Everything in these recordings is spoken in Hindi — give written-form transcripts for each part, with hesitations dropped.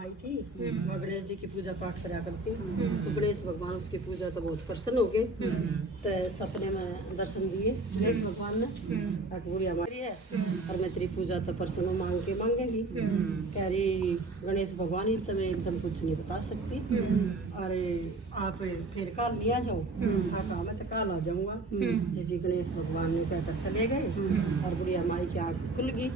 माई थी, वह गणेश जी की पूजा पाठ करा करती। तो गणेश भगवान उसकी पूजा तो बहुत प्रसन्न हो गए। तो सपने में दर्शन दिए गणेश भगवान ने, बुढ़िया मारी है और मैं तेरी पूजा तो प्रसन्न मांग के मांगेगी। कह रही गणेश भगवान ही तो मैं एकदम कुछ नहीं बता सकती, और आप फिर काल नहीं आ जाओ। कहा मैं तो काल आ जाऊंगा। जी गणेश भगवान ने कहकर चले गए और बुढ़िया माई की आँख खुल गई,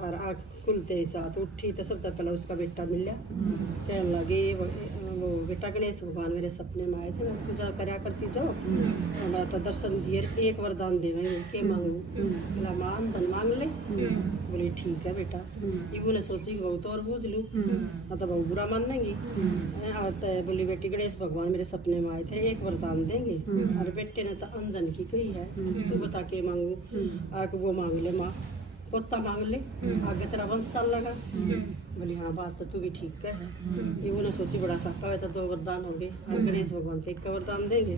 और आँख खुलते ही साथ उठी तो सबसे पहले उसका बेटा मिला। कहने लगे वो बेटा गणेश भगवान मेरे सपने में आए थे, मैं पूजा कराया करती जाओ तो दर्शन दिए, एक वरदान देवेंगे, के मांगू? बोला मान धन मांग ले। बोले ठीक है बेटा। इबू ने सोची कि बहुत और बूझ लूँ तो बहु बुरा मानेंगी। बोली बेटी गणेश भगवान मेरे सपने में आए थे, एक वरदान देंगे। और बेटे ने तो अंधन की कही है, तू बता के मांगू? आके वो मांग ले माँ, पोता मांग ले, आगे तेरा वंश चल लगा। बोली हाँ बात तो तू भी ठीक है। ये उन्हें सोची बड़ा साका है तो 2 वरदान हो गए, और गणेश भगवान तो 1 का वरदान देंगे।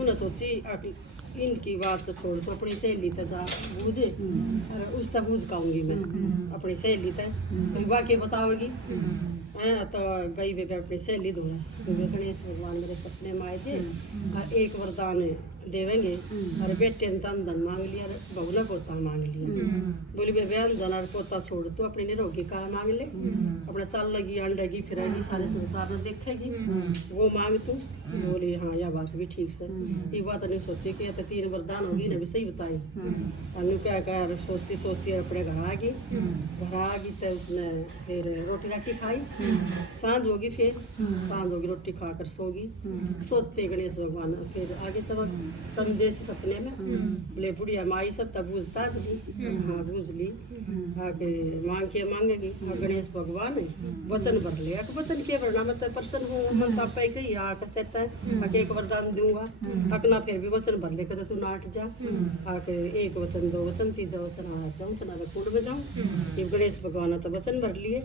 उन्हें सोची इनकी बात तो छोड़, तो अपनी सहेली तक जा बूझे, और उस तक बूझ पाऊंगी मैं अपनी सहेली तक, वाकई बताओगी। तो गई वे अपनी सहेली धोरा, गणेश भगवान मेरे सपने में आए थे और 1 वरदान देवेंगे। और बेटे ने तन धन मांग लिया, और बहू ने पोता मांग लिया। बोली बे बहन धन और पोता छोड़, तू अपनी निरोगी का मांग ले, अपना चल लगी अंडेगी फिरेगी सारे संसार में देखेगी, वो मांग तू। बोली हाँ यह बात भी ठीक से। ये बात नहीं सोची कि 3 वरदान होगी ने भी सही बताई। और क्या कर सोचती सोचती अपने घर आ गई। घर आ गई तो उसने फिर रोटी राटी खाई, सांझ होगी, फिर सांझ होगी रोटी खाकर सोगी। सोते गणेश भगवान फिर आगे चलो चंदे से सपने में, बोले बुढ़िया माई सब तब बूझता जी। हाँ बूझ ली, आगे मांग के मांगेगी। और गणेश भगवान वचन भर लिया, वचन के भरना मतलब प्रसन्न हूँ मन ताप कही कहता है 1 वरदान दूंगा, अपना फिर भी वचन भर ले कहते तू नाट जा। आके 1 वचन 2 वचन 3 वचन आ जाऊँ चना कूड़ में जाऊँ। गणेश भगवान तो वचन भर लिए,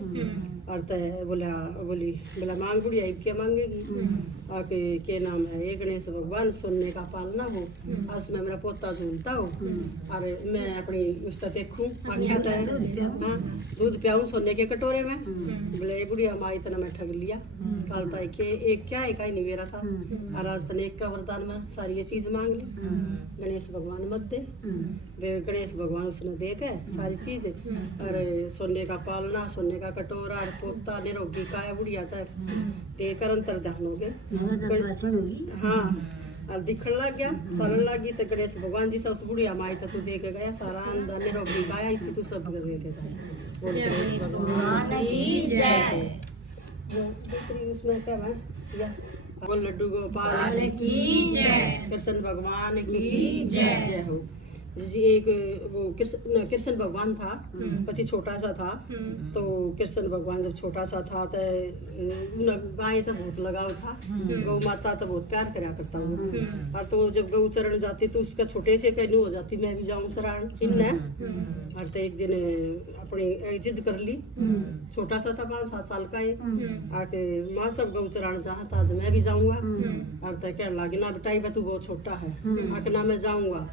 और तय बोला मांग बुढ़िया क्या मांगेगी? आके के नाम है ये गणेश भगवान सोने का पालना हो, उसमें मेरा पोता झूलता हो, और मैं अपनी उस तक देखूँ दूध पियाऊँ सोने के कटोरे में। बोले बुढ़िया माँ इतना मैं ठग लिया, कल पाई के एक क्या एक ही नहीं मेरा था, और आज तने 1 का वरदान में सारी ये चीज मांग ली। गणेश भगवान मत दे, वे गणेश भगवान उसने दे के सारी चीज, और सोने का पालना सोने का कटोरा और पोता निरोगी का बुढ़िया तक देकर अंतर ध्यान हो गए। हाँ और दिखने लग गया, चलने लग गई। तो गणेश भगवान जी से उस बुढ़िया माई तो तू दे के गया सारा अंदर निरोगी गाया, इसी तू सब दे देता। दूसरी उसमें क्या है वो लड्डू गोपाल की जय, कृष्ण भगवान की जय हो जी। एक वो कृष्ण भगवान था, पति छोटा सा था। तो कृष्ण भगवान जब छोटा सा था तो गाय तो बहुत लगाव था, गौ माता तो बहुत प्यार करा करता हूँ। और तो जब गौ चरण जाती तो उसका छोटे से कहनी हो जाती मैं भी जाऊँ चरण इनने। और तो एक दिन अपनी जिद कर ली, छोटा सा था 5-7 साल का, आके माँ सब गौ चरण चाहता तो मैं भी जाऊँगा। और तो कह लगी ना बेटा तू बहुत छोटा है, आके ना मैं जाऊँगा।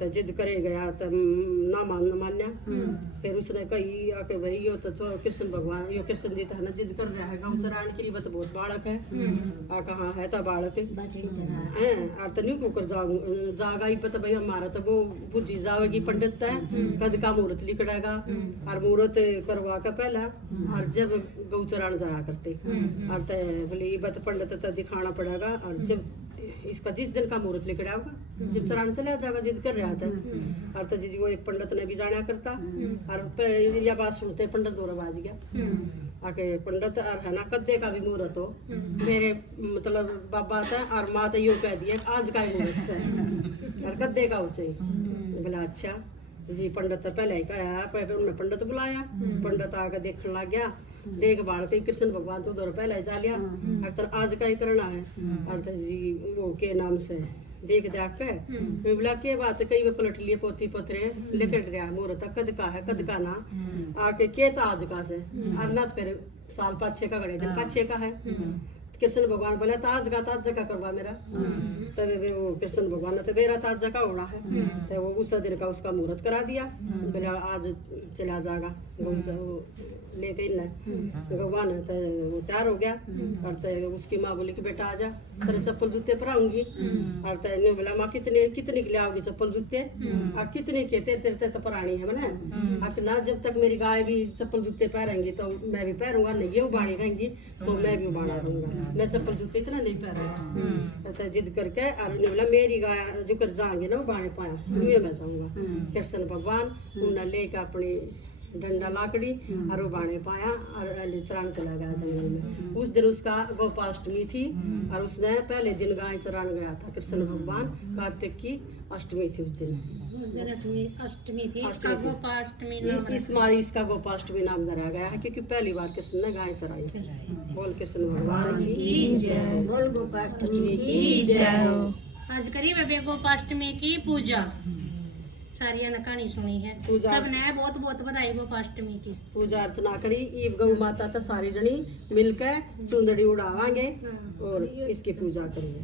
तो जिद करे गया तो ना मान्या। फिर उसने कही आके भाई यो तो कृष्ण भगवान यो कृष्ण जी तो है ना जिद कर रहा है गौ चराने के लिए, बस बहुत बालक है। आ कहाँ है तो बालक है और तो नहीं कुकर जागा ही पता भाई हमारा तो वो बुद्धि जाएगी पंडित है कद का मुहूर्त लिखड़ेगा, और मुहूर्त करवा के पहला और जब गौ चरान जाया करते। और तो बोले बत पंडित तो दिखाना पड़ेगा, और जब इसका जिस दिन का मुहूर्त लेकर आऊंगा जब चरान चला जाएगा जिद कर रहा था। और तो जी वो एक पंडित ने भी जाना करता, और यह बात सुनते पंडित दौरा बाज गया आके पंडित और है ना कद्दे का भी मुहूर्त हो मेरे मतलब बाबा था और माँ तो यूँ कह दिया आज का ही मुहूर्त से और कद्दे का हो चाहिए। बोला अच्छा जी। पंडित तो पहले ही कहा, पहले उन्होंने पंडित बुलाया, पंडित आकर देखने लग गया, देख भाल के कृष्ण भगवान तो दौर पहले जा लिया, अगर आज का ही करना है। और जी वो के नाम से देख देख के बोला के बात कई वे पलट लिए पोती पतरे लेकर रहा मुहूर्त कद का है कद का ना आके के था आज का से और ना फिर साल 5-6 का गड़े दिन 5-6 का है। कृष्ण भगवान बोला ताज जगह करवा मेरा। तब वे वो कृष्ण भगवान ने तो मेरा ताज जगह होना है, तो वो उस दिन का उसका मुहूर्त करा दिया। बोला आज चला जाएगा लेके इन भगवान, तो वो तैयार हो गया। और तो उसकी माँ बोली कि बेटा आजा तेरे चप्पल जूते पहनाऊंगी। और तो ने बोला माँ कितने के लिए आओगी चप्पल जूते, और कितने के तेरे तो परानी है मैंने ना, जब तक मेरी गाय भी चप्पल जूते पहनेंगी तो मैं भी पहनूंगा, नहीं ये उबाड़ी रहेंगी तो मैं भी उबाड़ा रहूंगा, मैं चप्पल जूते इतना नहीं पहनूंगा। तो जिद करके और बोला मेरी गाय जो कर जाएंगे ना उबाड़े पाया मैं जाऊंगा। कृष्ण भगवान उन्हें लेकर अपनी डंडा लाकड़ी और उबाड़े पाया और चरान चला गया जंगल में। उस दिन उसका गोपाष्टमी थी और उसने पहले दिन गाय चरान गया था कृष्ण भगवान। कार्तिक की अष्टमी थी उस दिन अष्टमी थी, इसका गोपाष्टमी नाम इसका गोपाष्टमी नाम धरा गया है क्योंकि पहली बार कृष्ण ने गाय चराई। बोल कृष्ण भगवान की जय, बोल गोपाष्टमी की जय। आज करीब गोपाष्टमी की पूजा सारिया ने कहानी सुनी है, सबने बहुत बहुत बधाई गोपाष्टमी की। पूजा अर्चना करी ईब गौ माता तो सारी जनी मिलकर चुंदड़ी उड़ावांगे और इसकी पूजा करेंगे।